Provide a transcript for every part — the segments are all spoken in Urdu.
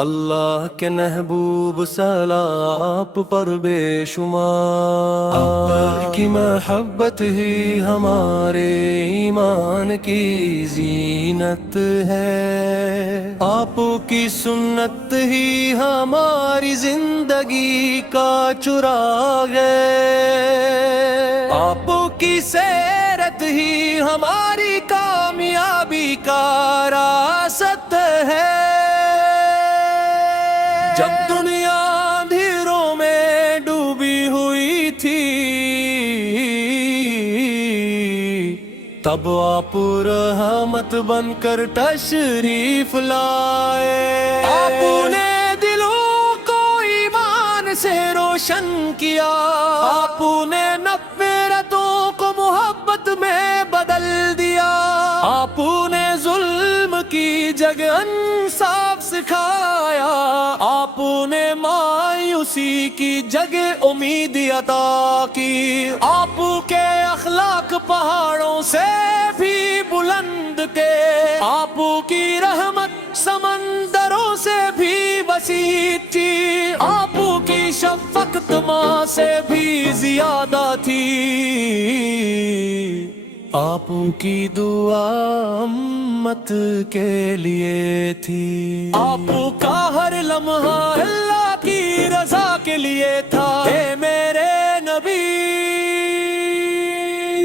اللہ کے محبوب سلام پر بے شمار، آپ کی محبت ہی ہمارے ایمان کی زینت ہے، آپ کی سنت ہی ہماری زندگی کا چراغ ہے، آپ کی سیرت ہی ہماری کامیابی کا راست ہے۔ جب دنیا اندھیروں میں ڈوبی ہوئی تھی، تب آپ رحمت بن کر تشریف لائے، آپ نے دلوں کو ایمان سے روشن کیا، آپ نے نفرتوں کو محبت میں بدل دیا، آپ نے ظلم کی جگہ انصاف سکھایا، آپ نے مایوسی کی جگہ امید عطا کی، آپ کے اخلاق پہاڑوں سے بھی بلند کے، آپ کی رحمت سمندروں سے بھی وسیع تھی، آپ کی شفقت ماں سے بھی زیادہ تھی، آپ کی دعا امت کے لیے تھی، آپ کا ہر لمحہ اللہ کی رضا کے لیے تھا۔ اے میرے نبی،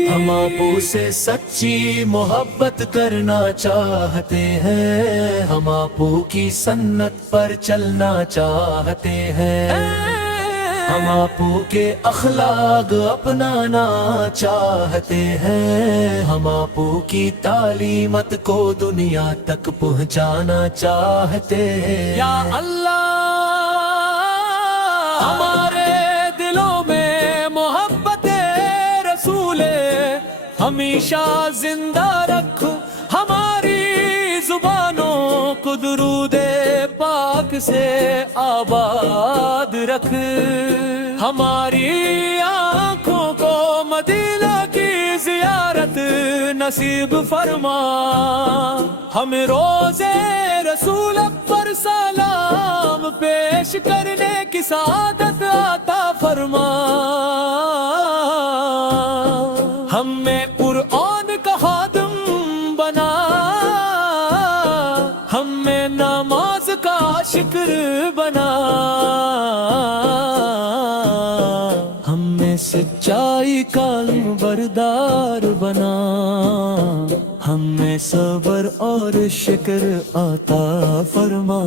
ہم آپ سے سچی محبت کرنا چاہتے ہیں، ہم آپ کی سنت پر چلنا چاہتے ہیں، ہم آپ کے اخلاق اپنانا چاہتے ہیں، ہم آپ کی تعلیمت کو دنیا تک پہنچانا چاہتے ہیں۔ یا اللہ، ہمارے دلوں میں محبت رسول ہمیشہ زندہ رکھ، ہماری زبانوں کو درود پاک سے آباد رکھ، ہماری آنکھوں کو مدینہ کی زیارت نصیب فرما، ہمیں روزے رسول پر سلام پیش کرنے کی سعادت عطا فرما، ہمیں قرآن کا خادم بنا، ہمیں نماز کا شکر بنا، ہمیں سچائی کا بردار بنا، ہمیں صبر اور شکر عطا فرما،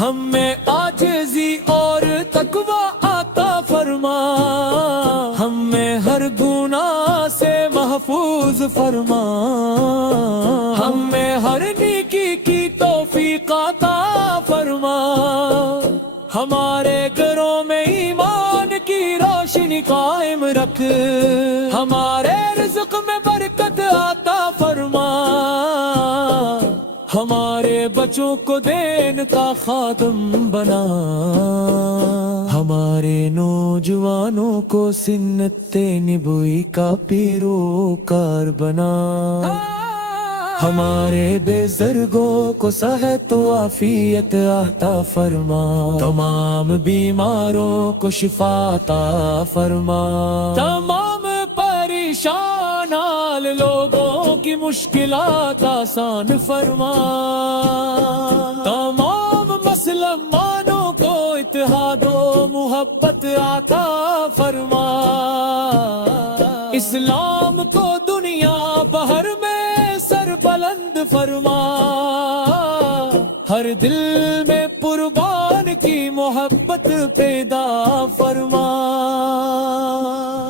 ہمیں عاجزی اور تقوی عطا فرما، ہمیں ہر گناہ سے محفوظ فرما، ہمیں ہر نیکی کی توفیق عطا فرما، ہمارے گھروں میں ایمان کی روشنی قائم رکھ، ہمارے رزق میں برکت عطا فرما، ہمارے بچوں کو دین کا خادم بنا، ہمارے نوجوانوں کو سنت نبوی کا پیروکار بنا، ہمارے بزرگوں کو صحت و عافیت عطا فرما، تمام بیماروں کو شفا عطا فرما، تمام پریشان حال لوگوں کی مشکلات آسان فرما، تمام مسلمانوں کو اتحاد و محبت عطا فرما، اسلام کو دنیا بھر میں بلند فرما، ہر دل میں قربان کی محبت پیدا فرما،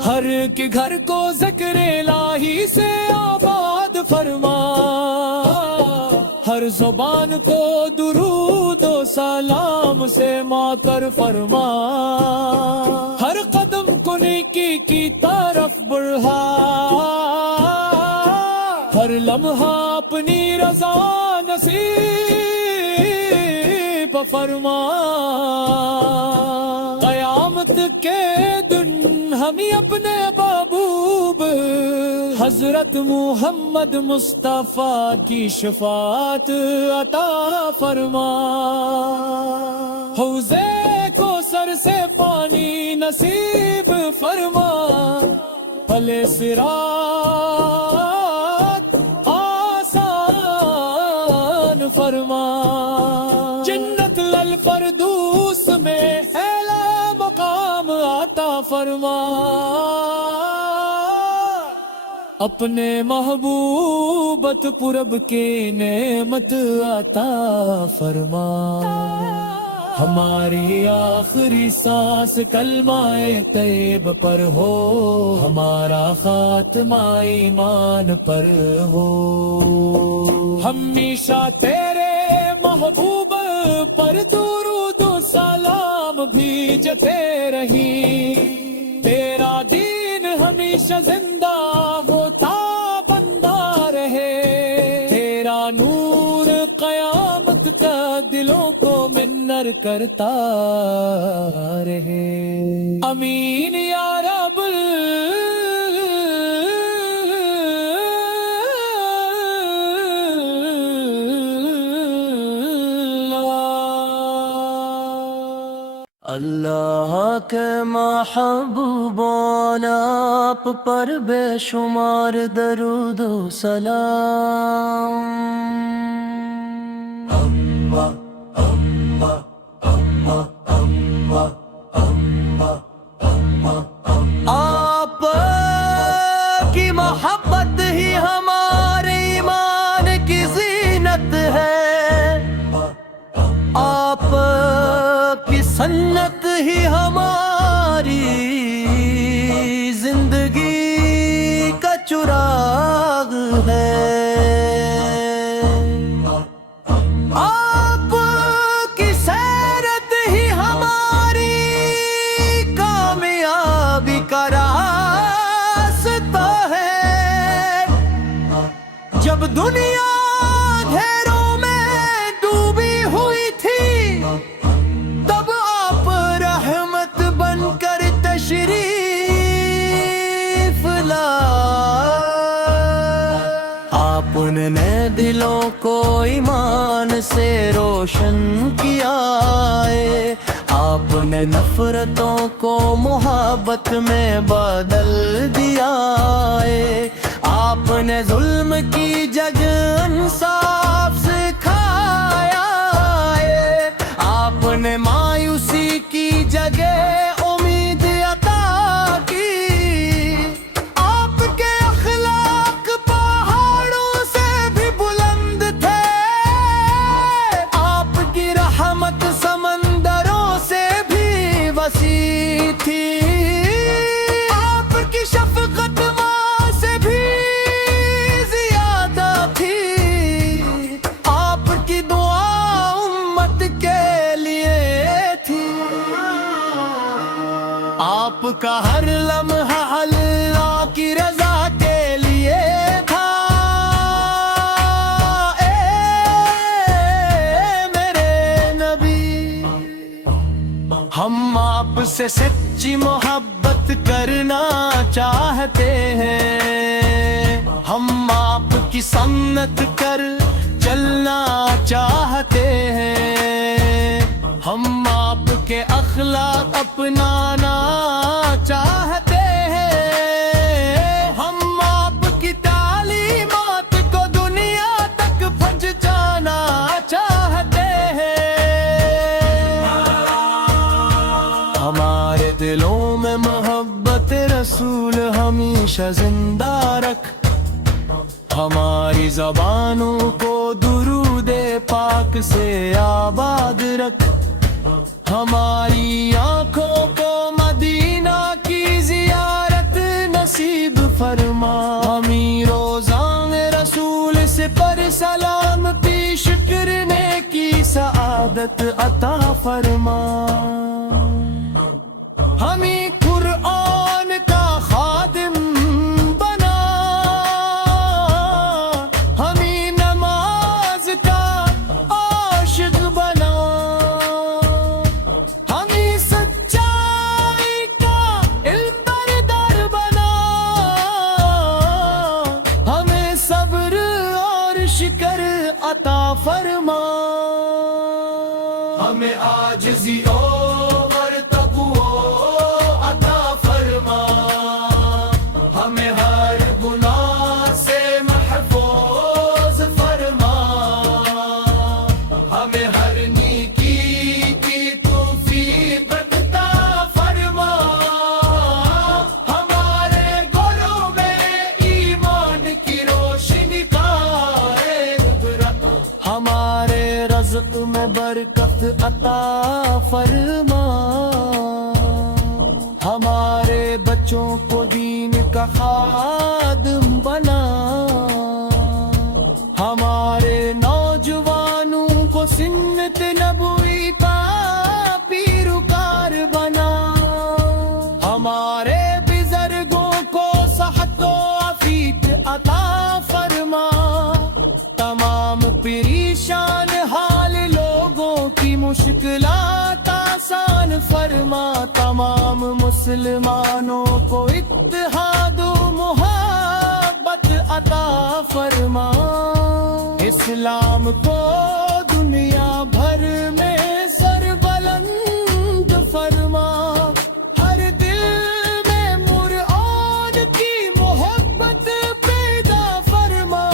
ہر کے گھر کو ذکر الہی سے آباد فرما، ہر زبان کو درود و سلام سے معطر فرما، ہر قدم کو نیکی کی طرف بڑھا، ہر لمحہ اپنی رضا نصیب فرما، قیامت کے دن ہمیں اپنے محبوب حضرت محمد مصطفیٰ کی شفاعت عطا فرما۔ حوضے کو سر سے پانی نصیب فرما، بھلے صراط آسان فرما، جنت للفردوس میں اعلیٰ مقام عطا فرما، اپنے محبوبت پرب کے نعمت عطا فرما، ہماری آخری سانس کلمہ طیب پر ہو، ہمارا خاتمہ ایمان پر ہو، ہمیشہ تیرے محبوب پر درود و سلام بھیجتے رہی، تیرا دین ہمیشہ زندہ ہوتا بندہ رہے، تیرا نور قیامت کا دلوں کو منر کرتا رہے، امین یا رب اللہ کے محبوبان آپ پر بے شمار درود و سلام، آپ کی محبت ہی ہمارے ایمان کی زینت ہے، آپ کی سنت ہی ہماری زندگی کا چراغ ہے، آپ کی سیرت ہی ہماری کامیابی کا راستہ ہے، جب دنیا اندھیروں میں ڈوبی ہوئی تھی تب آپ رحمت بن کر تشریف لائے، آپ نے دلوں کو ایمان سے روشن کیا ہے، آپ نے نفرتوں کو محبت میں بدل دیا ہے، آپ نے ظلم کی جگہ انصاف سکھایا ہے، آپ نے مایوسی کی جگہ امید عطا کی، آپ کے اخلاق پہاڑوں سے بھی بلند تھے، آپ کی رحمت سمندروں سے بھی وسیع تھی، آپ کی شفقت ماں سے بھی زیادہ تھی، آپ کی دعا امت کے لیے تھی، آپ کا ہر لمحہ اللہ کی رضا کے لیے تھا، اے میرے نبی، ہم آپ سے سچی محبت کرنا چاہتے ہیں، ہم آپ کی سنت کر چلنا چاہتے ہیں، ہم آپ کے اخلاق اپنانا چاہتے ہیں، ہم آپ کی تعلیمات کو دنیا تک پہنچانا چاہتے ہیں، ہمارے دلوں میں محبت رسول ہمیشہ زندہ رکھ، ہماری زبانوں کو درود پاک سے آباد رکھ، ہماری آنکھوں کو مدینہ کی زیارت نصیب فرما، ہمیں روزان رسول سے پر سلام پیش کرنے کی سعادت عطا فرما، ہمیں قرآن کا خادم بنا، ہمیں نماز کا عاشق بنا، ہمیں سچائی کا علم بردار بنا، ہمیں صبر اور شکر عطا فرما، ہمیں عاجزی اور تقوی عطا فرما، ہمیں ہر گناہ سے محفوظ فرما، ہمیں ہر نیکی کی توفیق عطا فرما، ہمارے گھروں میں ایمان کی روشنی کا عبرت، ہمارے رزق میں برکت عطا فرما، ہمارے بچوں کو دین کا خادم بنا، ہمارے نوجوانوں کو سنت نبوی کا پیروکار بنا، ہمارے بزرگوں کو صحت و عافیت عطا فرما، تمام پریشان حال لوگوں کی مشکلات آسان فرما، تمام مسلمانوں کو اتحاد و محبت عطا فرما، اسلام کو دنیا بھر میں سربلند فرما، ہر دل میں قرآن کی محبت پیدا فرما،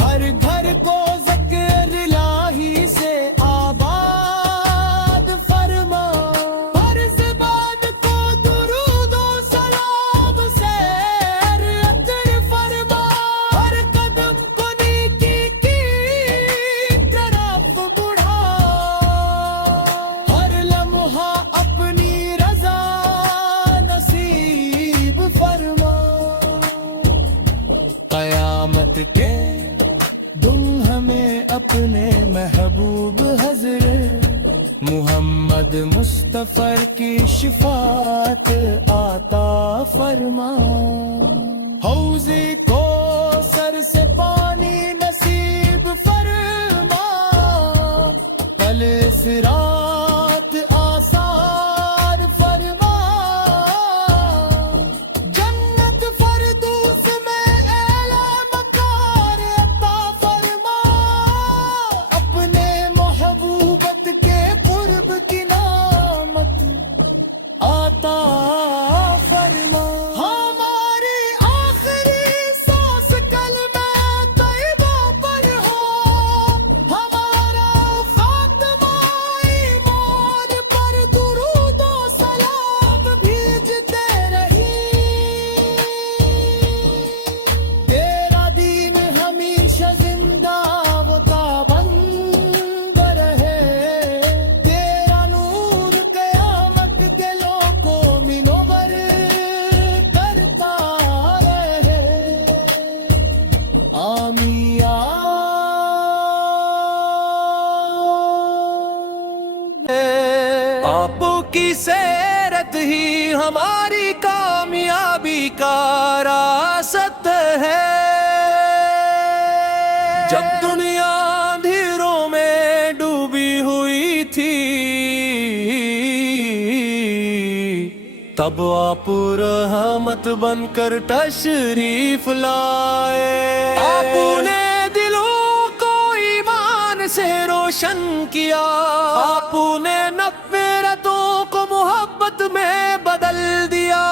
ہر گھر کو ذکر الہی سے آباد فرما، ہر زبان کو درود و سلام سے عطر فرما، ہر قدم کو نیکی کی طرف بڑھا، ہر لمحہ اپنی رضا نصیب فرما، قیامت کے دن ہمیں اپنے محبوب حضرت محمد مصطفی کی شفاعت عطا فرما، حوض کوثر سے پانی نصیب فرما، پل صراط آسان فرما، جنت فردوس میں اعلی مکان عطا فرما، اپنے محبوبت کے قرب کی نعمت عطا فرما، ہماری آخری سانس کلمہ طیبہ پر ہو، ہمارا خاتمہ ایمان پر درود و سلام بھیجتے رہی، تیرا دین ہمیشہ زندہ و تابند رہے، تیرا نور قیامت کے لوگوں میں منور کرتا رہے، آمین یا آپ کی سیرت ہی ہماری کامیابی کا راست ہے، جب دنیا اندھیروں میں ڈوبی ہوئی تھی، تب آپ رحمت بن کر تشریف لائے، آپ نے دلوں کو ایمان سے روشن کیا، آپ نے نفرتوں کو محبت میں بدل دیا،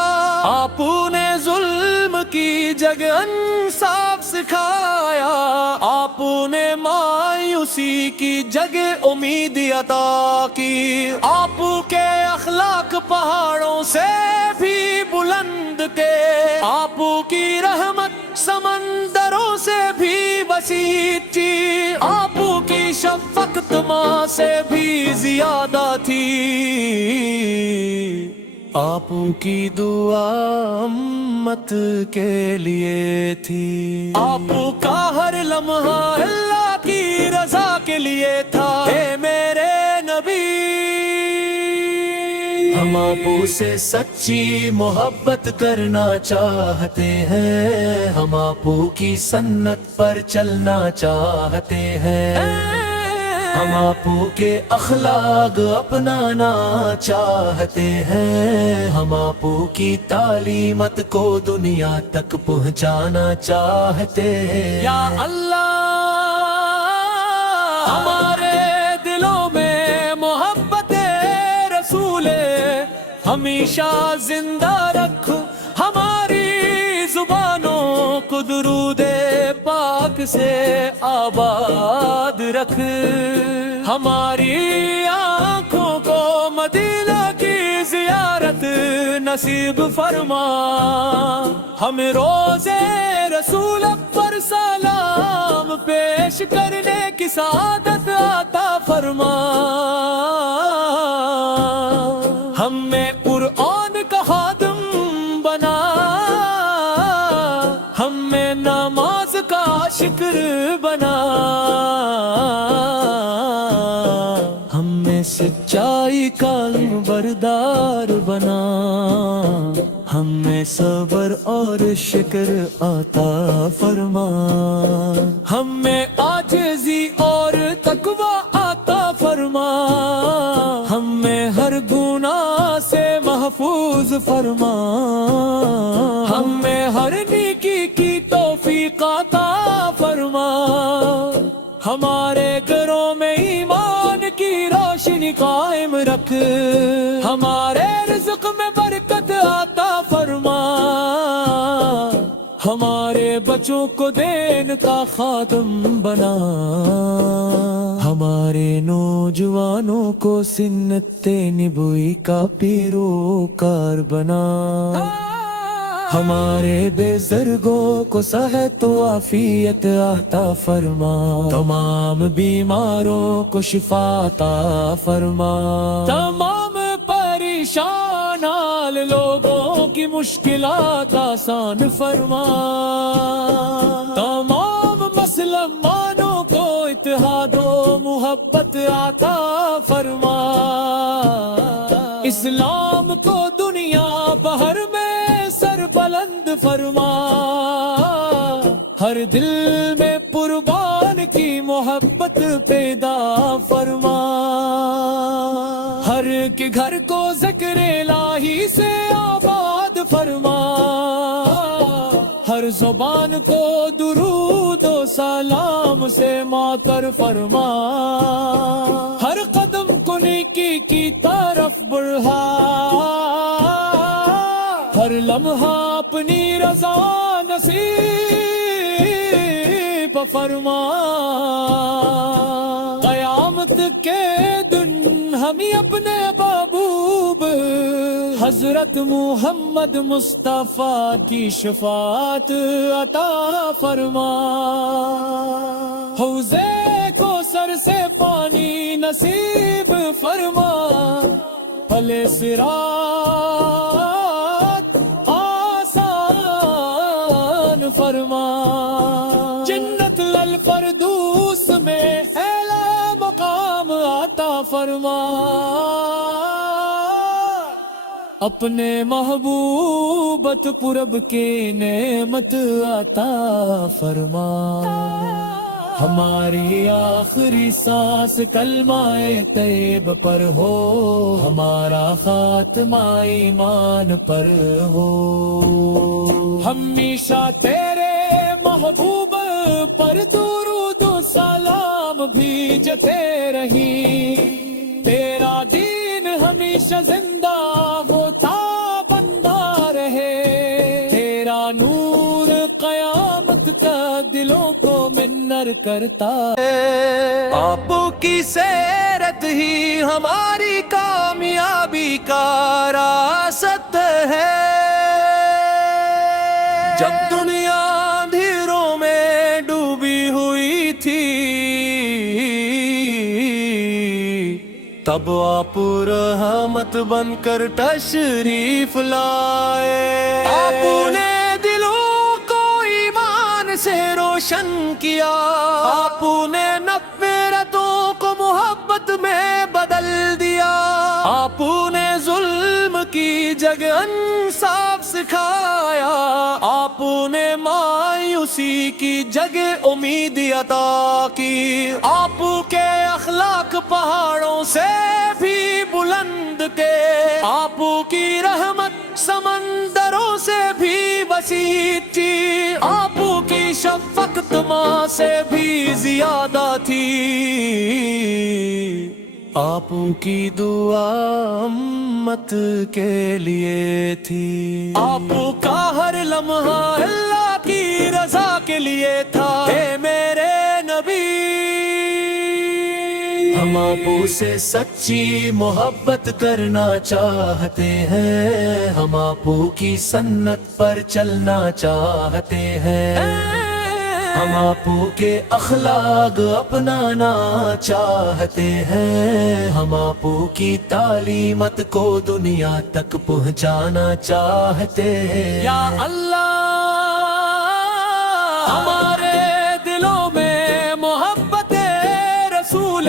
آپ نے ظلم کی جگہ انصاف سکھایا، آپ نے مایوسی کی جگہ امید عطا کی، آپ کے اخلاق پہاڑوں سے بھی بلند تھے، آپ کی رحمت سمندروں سے بھی وسیع تھی، آپ کی شفقت ماں سے بھی زیادہ تھی، آپ کی دعا امت کے لیے تھی، آپ کا ہر لمحہ اللہ کی رضا کے لیے تھا، اے میرے نبی، ہم آپ سے سچی محبت کرنا چاہتے ہیں، ہم آپ کی سنت پر چلنا چاہتے ہیں، ہم آپ کے اخلاق اپنانا چاہتے ہیں، ہم آپ کی تعلیمت کو دنیا تک پہنچانا چاہتے ہیں، یا اللہ ہمارے دلوں میں محبت ہمیشہ زندہ رکھ ہماری زبانوں کو، درود پاک سے آباد رکھ، ہماری آنکھوں کو مدینہ کی زیارت نصیب فرما، ہمیں روزے رسول پر سلام پیش کرنے کی سعادت عطا فرما، ہمیں قرآن کا خادم بنا، ہمیں نماز کا شکر بنا، ہمیں سچائی کا بردار بنا، ہمیں صبر اور شکر عطا فرما، ہمیں عاجزی اور تقوی عطا فرما، ہمیں ہر گناہ سے محفوظ فرما، ہمیں ہر نیکی کی توفیق عطا فرما، ہمارے گھروں میں ایمان کی روشنی قائم رکھ، ہمارے رزق میں برکت عطا فرما، ہمارے بچوں کو دین کا خادم بنا، ہمارے نوجوانوں کو سنت نبوی کا پیروکار بنا، ہمارے بزرگوں کو صحت و عافیت عطا فرما، تمام بیماروں کو شفا عطا فرما، تمام پریشان حال لوگوں کی مشکلات آسان فرما، تمام مسلمانوں کو اتحاد و محبت عطا فرما، اسلام کو دنیا بھر میں سر بلند فرما، ہر دل میں قربان کی محبت پیدا فرما، ہر کے گھر کو ذکر الہی سے آباد فرما، ہر زبان کو درود و سلام سے معطر فرما، ہر قدم کو نیکی کی طرف بڑھا، ہر لمحہ اپنی رضا نصیب فرما، قیامت کے دن ہمیں اپنے محبوب حضرت محمد مصطفیٰ کی شفاعت عطا فرما، حوضے کو سر سے پانی نصیب فرما، پھلے صراط فرما، جنت الفردوس میں اعلی مقام عطا فرما، اپنے محبوبت پرب کے نعمت عطا فرما، ہماری آخری سانس کلمہ طیب پر ہو، ہمارا خاتمہ ایمان پر ہو، ہمیشہ تیرے محبوب پر درود و سلام بھیجتے رہی، تیرا دین ہمیشہ زندہ ہوتا بندہ رہے، تیرا نور قیامت تک دلوں کو منر کرتا ہے، آپ کی سیرت ہی ہماری کامیابی کا راست ہے، جب دنیا اندھیروں میں ڈوبی ہوئی تھی، تب آپ رحمت بن کر تشریف لائے، آپ نے دلوں کو ایمان سے روشن کیا، آپ نے نفرتوں کو محبت میں بدل دیا، آپ نے ظلم کی جگہ انصاف سکھایا، آپ نے مایوسی کی جگہ امید عطا کی، آپ کے اخلاق پہاڑوں سے بھی بلند کے، آپ کی رحمت سمندروں سے بھی وسیع تھی، آپ کی شفقت ماں سے بھی زیادہ تھی، آپ کی دعا امت کے لیے تھی، آپ کا ہر لمحہ اللہ کی رضا کے لیے تھا، اے میرے نبی۔ ہم آپ سے سچی محبت کرنا چاہتے ہیں، ہم آپ کی سنت پر چلنا چاہتے ہیں، ہم آپ کے اخلاق اپنانا چاہتے ہیں، ہم آپ کی تعلیمت کو دنیا تک پہنچانا چاہتے ہیں۔ یا اللہ ہمارے دلوں میں محبت رسول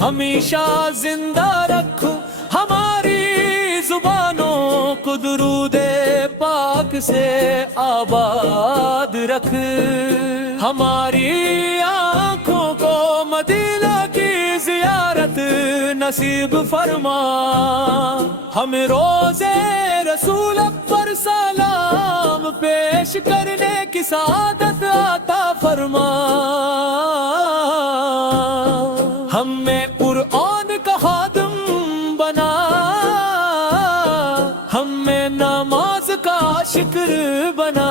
ہمیشہ زندہ رکھ، ہماری زبانوں کو درود پاک سے آباد رکھ، ہماری آنکھوں کو مدینہ کی زیارت نصیب فرما، ہمیں روزے رسول پر سلام پیش کرنے کی سعادت عطا فرما، ہمیں قرآن کا خادم بنا، ہمیں نماز کا شکر بنا،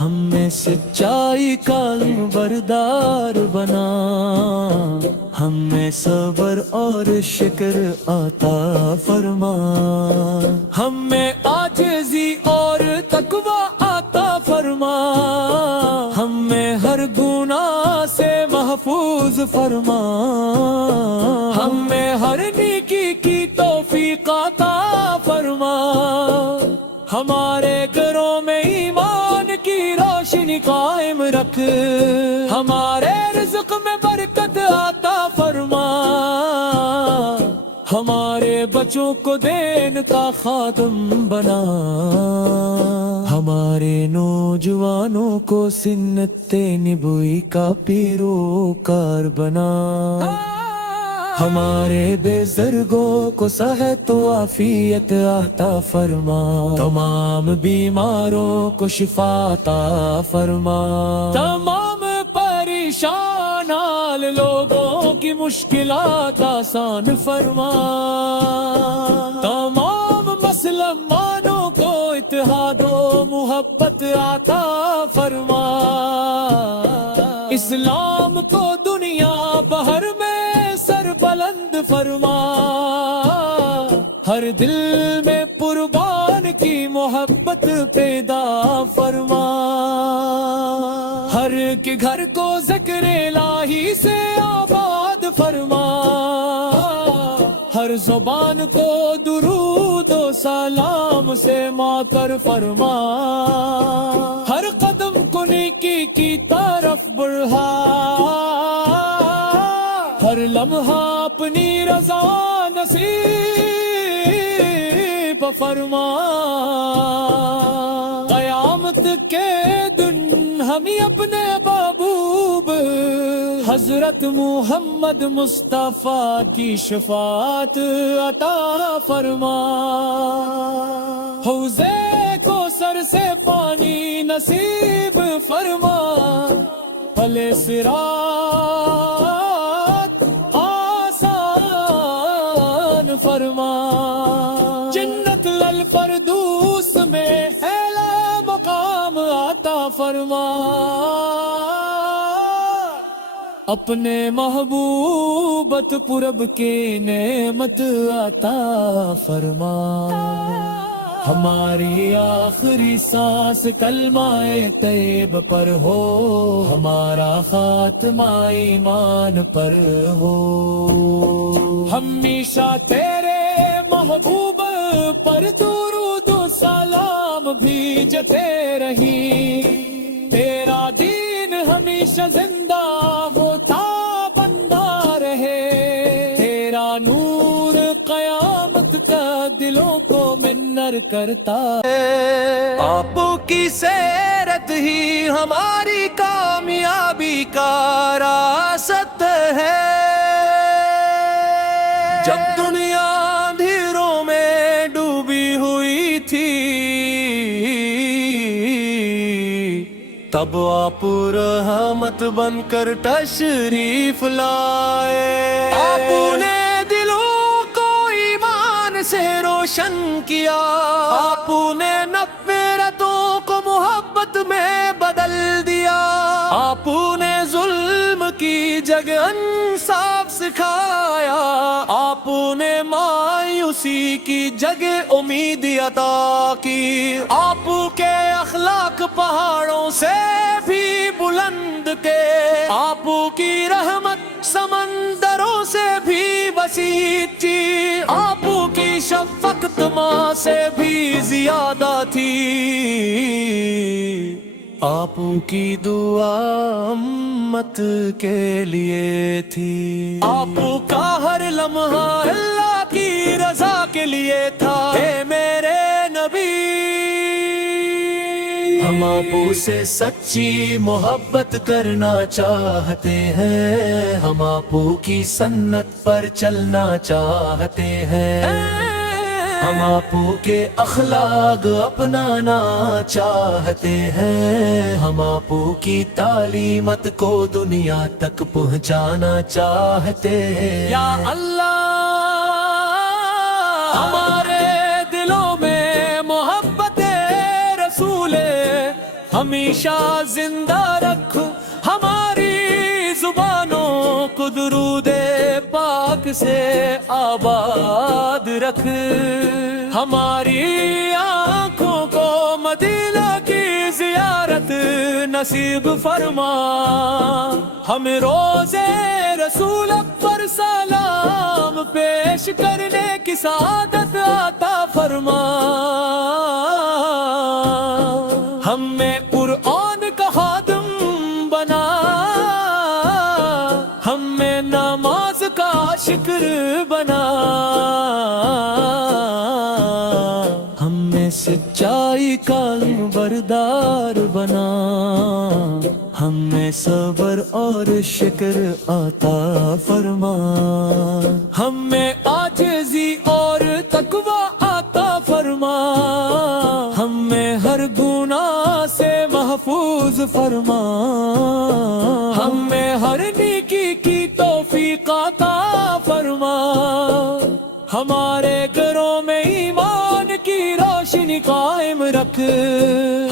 ہمیں سچائی کا بردار بنا، ہمیں صبر اور شکر عطا فرما، ہمیں عاجزی اور تقوی عطا فرما، ہمیں ہر گناہ سے محفوظ فرما، ہمیں ہر نیکی کی توفیق عطا فرما، ہمارے گھروں میں ایمان کی روشنی قائم رکھ، ہمارے رزق میں برکت عطا فرما، ہمارے بچوں کو دین کا خادم بنا، ہمارے نوجوانوں کو سنت نبوی کا پیروکار بنا، ہمارے بزرگوں کو صحت و عافیت عطا فرما، تمام بیماروں کو شفا عطا فرما، تمام پریشان حال لوگوں کی مشکلات آسان فرما، تمام مسلمانوں کو اتحاد و محبت عطا فرما، اسلام کو دنیا بھر میں بلند فرما، ہر دل میں قربان کی محبت پیدا فرما، ہر کے گھر کو ذکر الہی سے آباد فرما، ہر زبان کو درود و سلام سے معطر فرما، ہر قدم کو نیکی کی طرف بڑھا، ہر لمحہ اپنی رضا نصیب فرما، قیامت کے دن ہمیں اپنے محبوب حضرت محمد مصطفیٰ کی شفاعت عطا فرما، حوضے کو سر سے پانی نصیب فرما، پھلے صراط فرما، جنت الفردوس میں اعلی مقام عطا فرما، اپنے محبوبت پرب کے نعمت عطا فرما، ہماری آخری سانس کلمہ طیب پر ہو، ہمارا خاتمہ ایمان پر ہو، ہمیشہ تیرے محبوب پر درود و سلام بھیجتے رہی، تیرا دین ہمیشہ زندہ ہوتا بندہ رہے، تیرا نور قیامت کا دلوں کو منر کرتا ہے، آپ کی سیرت ہی ہماری کامیابی کا راست ہے، جب دنیا اندھیروں میں ڈوبی ہوئی تھی، تب آپ رحمت بن کر تشریف لائے، آپ نے دلوں کو ایمان سے روشن کیا، آپ نے نفرتوں کو محبت میں بدل دیا، آپ نے ظلم کی جگہ انصاف سکھایا، آپ نے مایوسی کی جگہ امید عطا کی، آپ کے اخلاق پہاڑوں سے بھی بلند کے، آپ کی رحمت سمندروں سے بھی وسیع تھی، آپ کی شفقت ماں سے بھی زیادہ تھی، آپ کی دعا امت کے لیے تھی، آپ کا ہر لمحہ اللہ کی رضا کے لیے تھا، اے میرے نبی۔ ہم آپ سے سچی محبت کرنا چاہتے ہیں، ہم آپ کی سنت پر چلنا چاہتے ہیں، ہم آپ کے اخلاق اپنانا چاہتے ہیں، ہم آپ کی تعلیمت کو دنیا تک پہنچانا چاہتے ہیں۔ یا اللہ ہمارے دلوں میں محبت رسول ہمیشہ زندہ رکھ، ہماری زبانوں کو درود پاک سے آباد رکھ، ہماری آنکھوں کو مدینہ کی زیارت نصیب فرما، ہمیں روزے رسول پر سلام پیش کرنے کی سعادت عطا فرما، ہمیں قرآن کا خادم بنا، ہمیں نماز کا شکر بنا، ہمیں سچائی کا بردار بنا، ہمیں صبر اور شکر عطا فرما، ہمیں عاجزی اور تقوی عطا فرما، ہمیں ہر گناہ سے محفوظ فرما، ہمیں ہر نیکی کی توفیق عطا فرما، ہمارے گھروں میں ایمان کی روشنی قائم رکھ،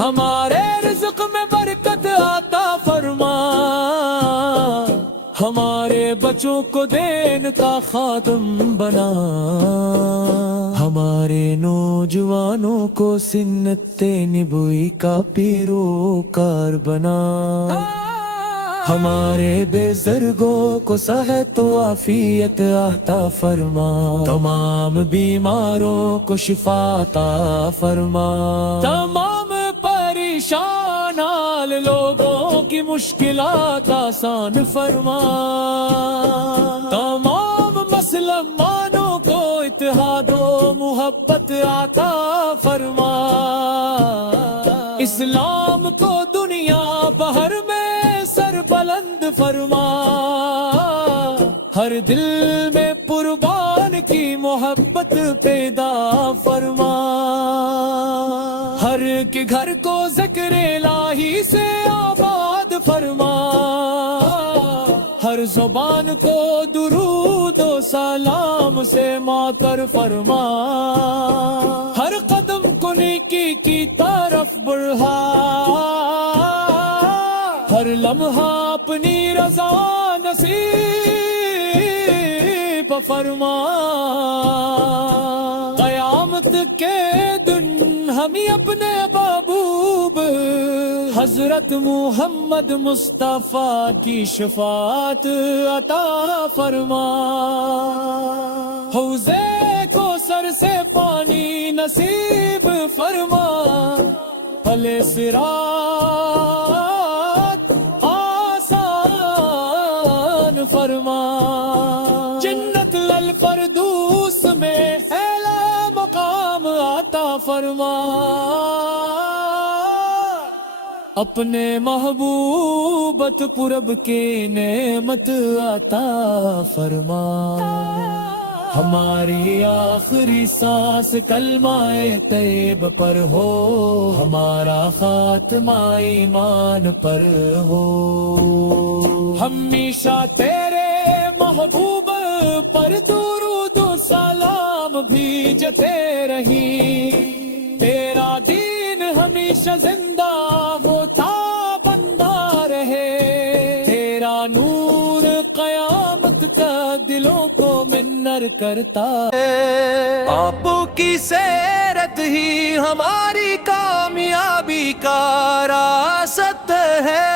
ہمارے رزق میں برکت عطا فرما، ہمارے بچوں کو دین کا خادم بنا، ہمارے نوجوانوں کو سنت نبوی کا پیروکار بنا، ہمارے بزرگوں کو صحت و عافیت عطا فرما، تمام بیماروں کو شفا عطا فرما، تمام پریشان حال لوگوں کی مشکلات آسان فرما، تمام مسلمانوں کو اتحاد و محبت عطا فرما، اسلام کو دنیا بھر میں سر بلند فرما، ہر دل میں قربان کی محبت پیدا فرما، ہر کے گھر کو ذکر الہی سے آباد فرما، ہر زبان کو درود و سلام سے معطر فرما، ہر قدم کو نیکی کی طرف بڑھا، ہر لمحہ اپنی رضا نصیب فرما، قیامت کے دن ہمیں اپنے محبوب حضرت محمد مصطفیٰ کی شفاعت عطا فرما، حوضے کو سر سے پانی نصیب فرما، پھلے صراط فرما، جنت الفردوس میں اعلی مقام عطا فرما، اپنے محبوبت پرب کے نعمت عطا فرما۔ ہماری آخری سانس کلمہ طیب پر ہو، ہمارا خاتمہ ایمان پر ہو، ہمیشہ تیرے محبوب پر درود و سلام بھیجتے رہیں، تیرا دین ہمیشہ زندہ ہوتا بندہ رہے، تیرا نور قیامت کا دلوں کو منر کرتا ہے، آپ کی سیرت ہی ہماری کامیابی کا راست ہے،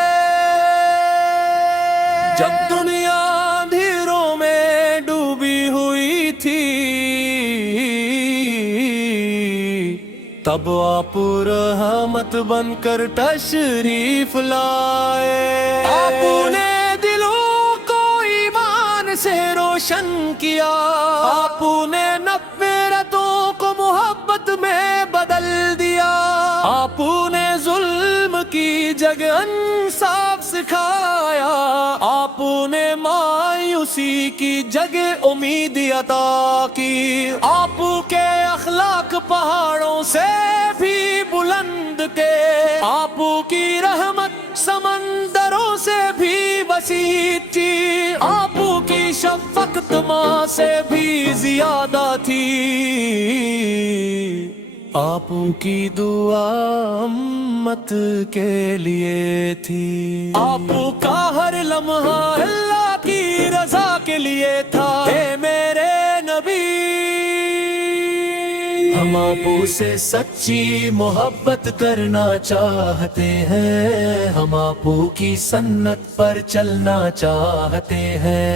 جب دنیا اندھیروں میں ڈوبی ہوئی تھی تب آپ رحمت بن کر تشریف لائے، آپ نے دلوں کو ایمان سے روشن کیا، آپ نے نفرتوں کو محبت میں بدل دیا، آپ نے ظلم کی جگہ انصاف سکھایا، آپ نے مایوسی کی جگہ امید عطا کی، آپ کے اخلاق پہاڑوں سے بھی بلند کے، آپ کی رحمت سمندروں سے بھی وسیع تھی، آپ کی شفقت ماں سے بھی زیادہ تھی، آپ کی دعا امت کے لیے تھی، آپ کا ہر لمحہ اللہ کی رضا کے لیے تھا، اے میرے نبی ہم آپ سے سچی محبت کرنا چاہتے ہیں، ہم آپ کی سنت پر چلنا چاہتے ہیں،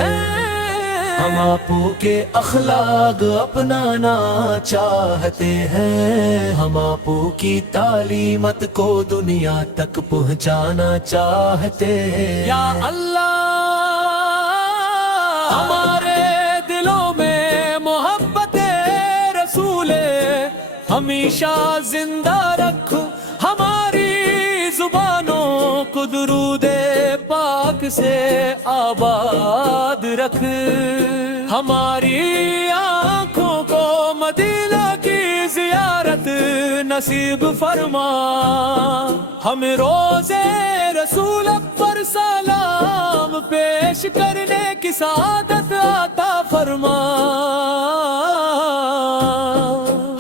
ہم آپ کے اخلاق اپنانا چاہتے ہیں، ہم آپ کی تعلیمت کو دنیا تک پہنچانا چاہتے ہیں، یا اللہ ہمارے دلوں میں محبت رسول ہمیشہ زندہ رکھ، ہماری زبانوں کو درود پاک سے آباد رکھ، ہماری آنکھوں کو مدینہ کی زیارت نصیب فرما، ہمیں روزے رسول پر سلام پیش کرنے کی سعادت عطا فرما،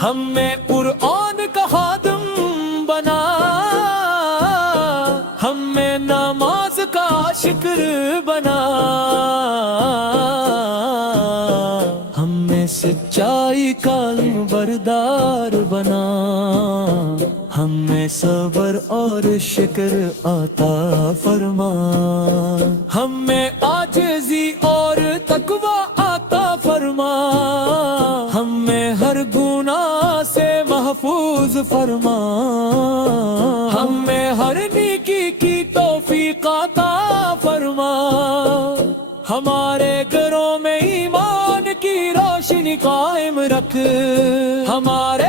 ہمیں قرآن کا خادم بنا، ہمیں نماز کا شکر بنا، ہمیں سچائی کا بردار بنا، ہمیں صبر اور شکر عطا فرما، ہمیں عاجزی اور تقوی عطا فرما، ہمیں ہر گناہ سے محفوظ فرما، ہمیں ہر نیکی کی توفیق عطا فرما، ہمارے گھروں میں ایمان کی روشنی قائم رکھ، ہمارے